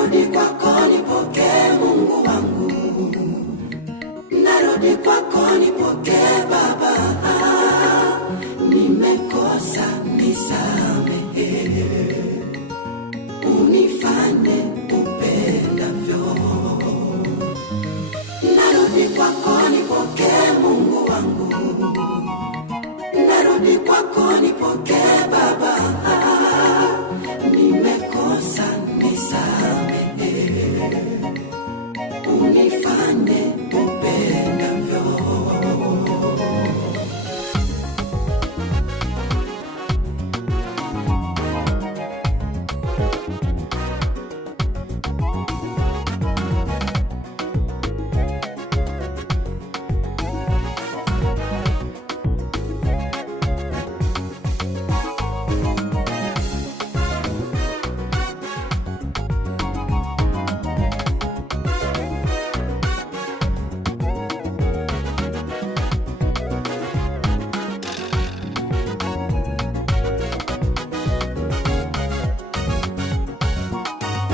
narudi kwako nipokee Mungu wangu, narudi kwako nipokee Baba, nimekosa nisamehe, unifanye upendavyo. Narudi kwako nipokee Mungu wangu, narudi kwako nipokee Baba, nimekosa nisamehe, unifanye upendavyo.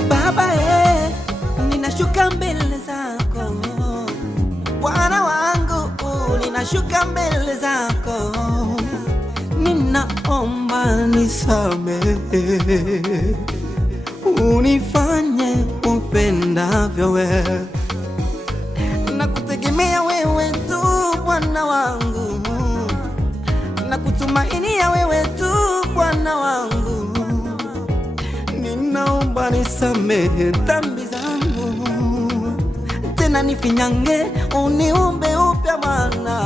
Baba, ninashuka mbele zako Bwana wangu, ninashuka mbele zako, ninaomba nisamehe, unifanye upendavyo wewe. Nakutegemea wewe tu Bwana wangu, nakutumainia wewe tu Bwana wangu, ninaomba nisamehe dhambi zangu, tena nifinyange, uniumbe upya Bwana.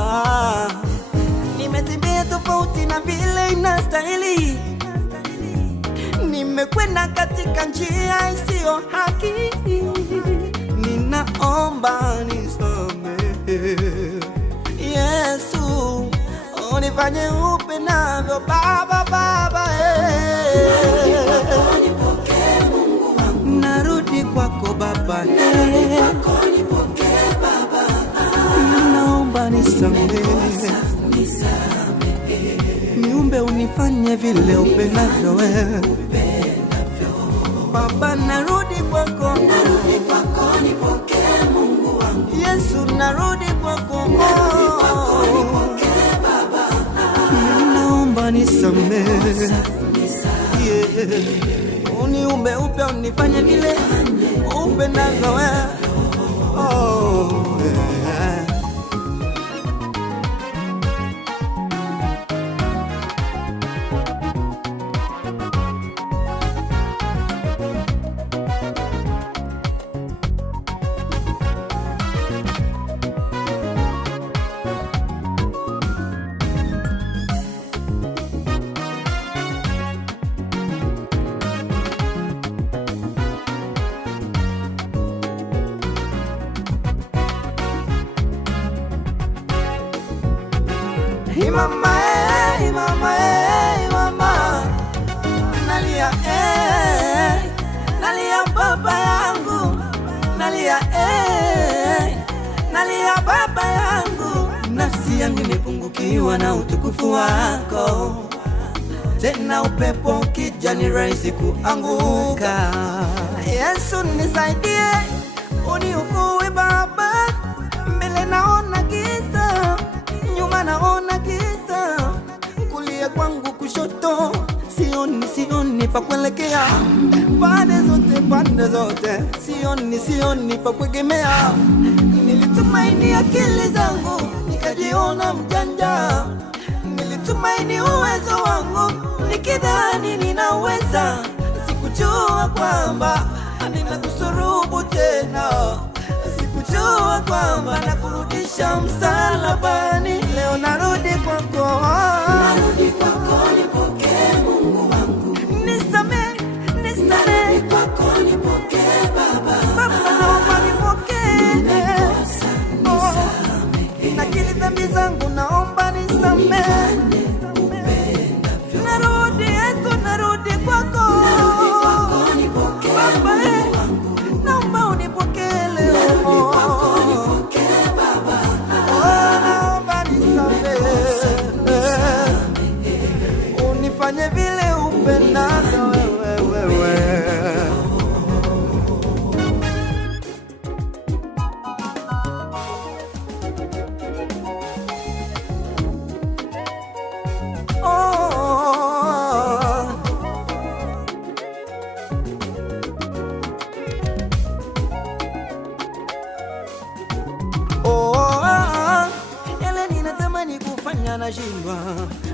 Nimetembea tofauti na vile inastahili, nimekwenda katika njia isiyo haki, ninaomba nisamehe Yesu, unifanye upendavyo Baba, Baba, narudi kwako Baba, Narudi kwako nipokee Baba, naomba nisamehe, niumbe unifanye vile upendavyo wewe Baba. Narudi kwako, narudi kwako nipokee Mungu wangu, Yesu, narudi kwako, narudi kwako nipokee Baba, naomba nisamehe, uniumbe upya, unifanye vile upendavyo wewe. Mama, mama, mama, nalia, nalia baba yangu, nalia, nalia baba yangu, nafsi yangu imepungukiwa na utukufu wako, tena upepo ukija ni rahisi kuanguka. Yesu nisaidie, uniokoe Baba, mbele naona giza, nyuma naona giza, kulia kwangu kushoto sioni pa kuelekea, pande zote sioni pa kuegemea. Nilitumaini akili zangu nikajiona mjanja, nilitumaini uwezo wangu nikidhani ninaweza, sikujua kwamba ninakusurubu tena, sikujua kwamba nakurudisha msalabani. Leo narudi kwako, narudi kwako nipokee Mungu wangu, nisamehe, narudi kwako nipokee Baba, Baba, naomba nipokee, nimekosa nisamehe, nakiri dhambi zangu, naomba nisamehe, narudi Yesu, narudi kwako, narudi kwako nipokee Baba, Mungu wangu, naomba unipokee leo, narudi kwako nipokee Baba, naomba nisamehe, unifanye vile upendavyo wewe.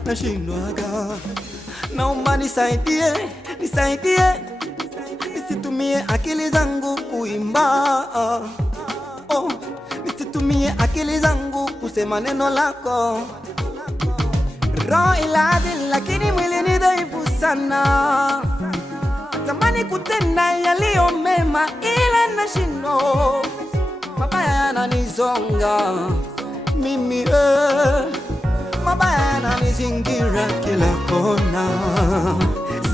nashindwaga. Naomba nisaidie, nisitumie akili zangu kuimba, nisitumie akili zangu kusema neno lako. Roho iladhi lakini mwili ni dhaifu sana, natamani kutenda yaliyo mema ila nashindwa, mabaya yananizonga mimi, mabaya yananizingira kila kona.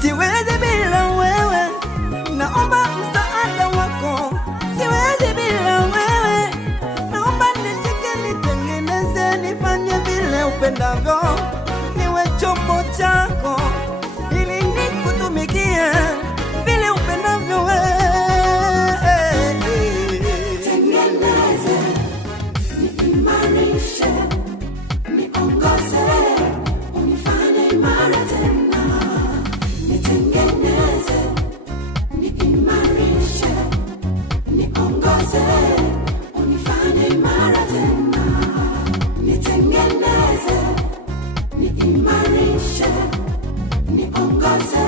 Siwezi bila wewe, naomba msaada wako. Siwezi bila wewe, naomba nishike, nitengeneze, nifanye vile upendavyo, niwe chombo chako ili nikutumikie vile upendavyo wewe. Tengeneze, niimarishe, niongoze, unifanye imara tena. Nitengeneze, niimarishe, niongoze, unifanye imara tena. Nitengeneze, niimarishe, niongoze,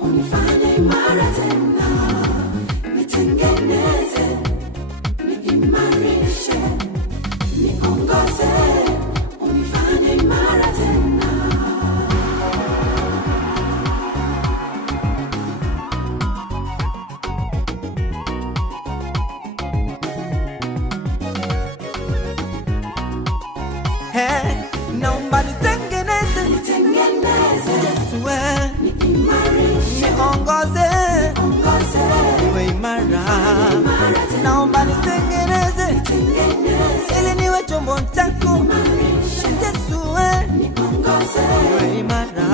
unifanye imara tena. Nitengeneze, niimarishe, niongoze, unifanye imara tena. Naomba nitengeneze, Yesu wewe, niongoze, niwe imara. Naomba nitengeneze, ili niwe chombo chako. Yesu wewe, niwe imara.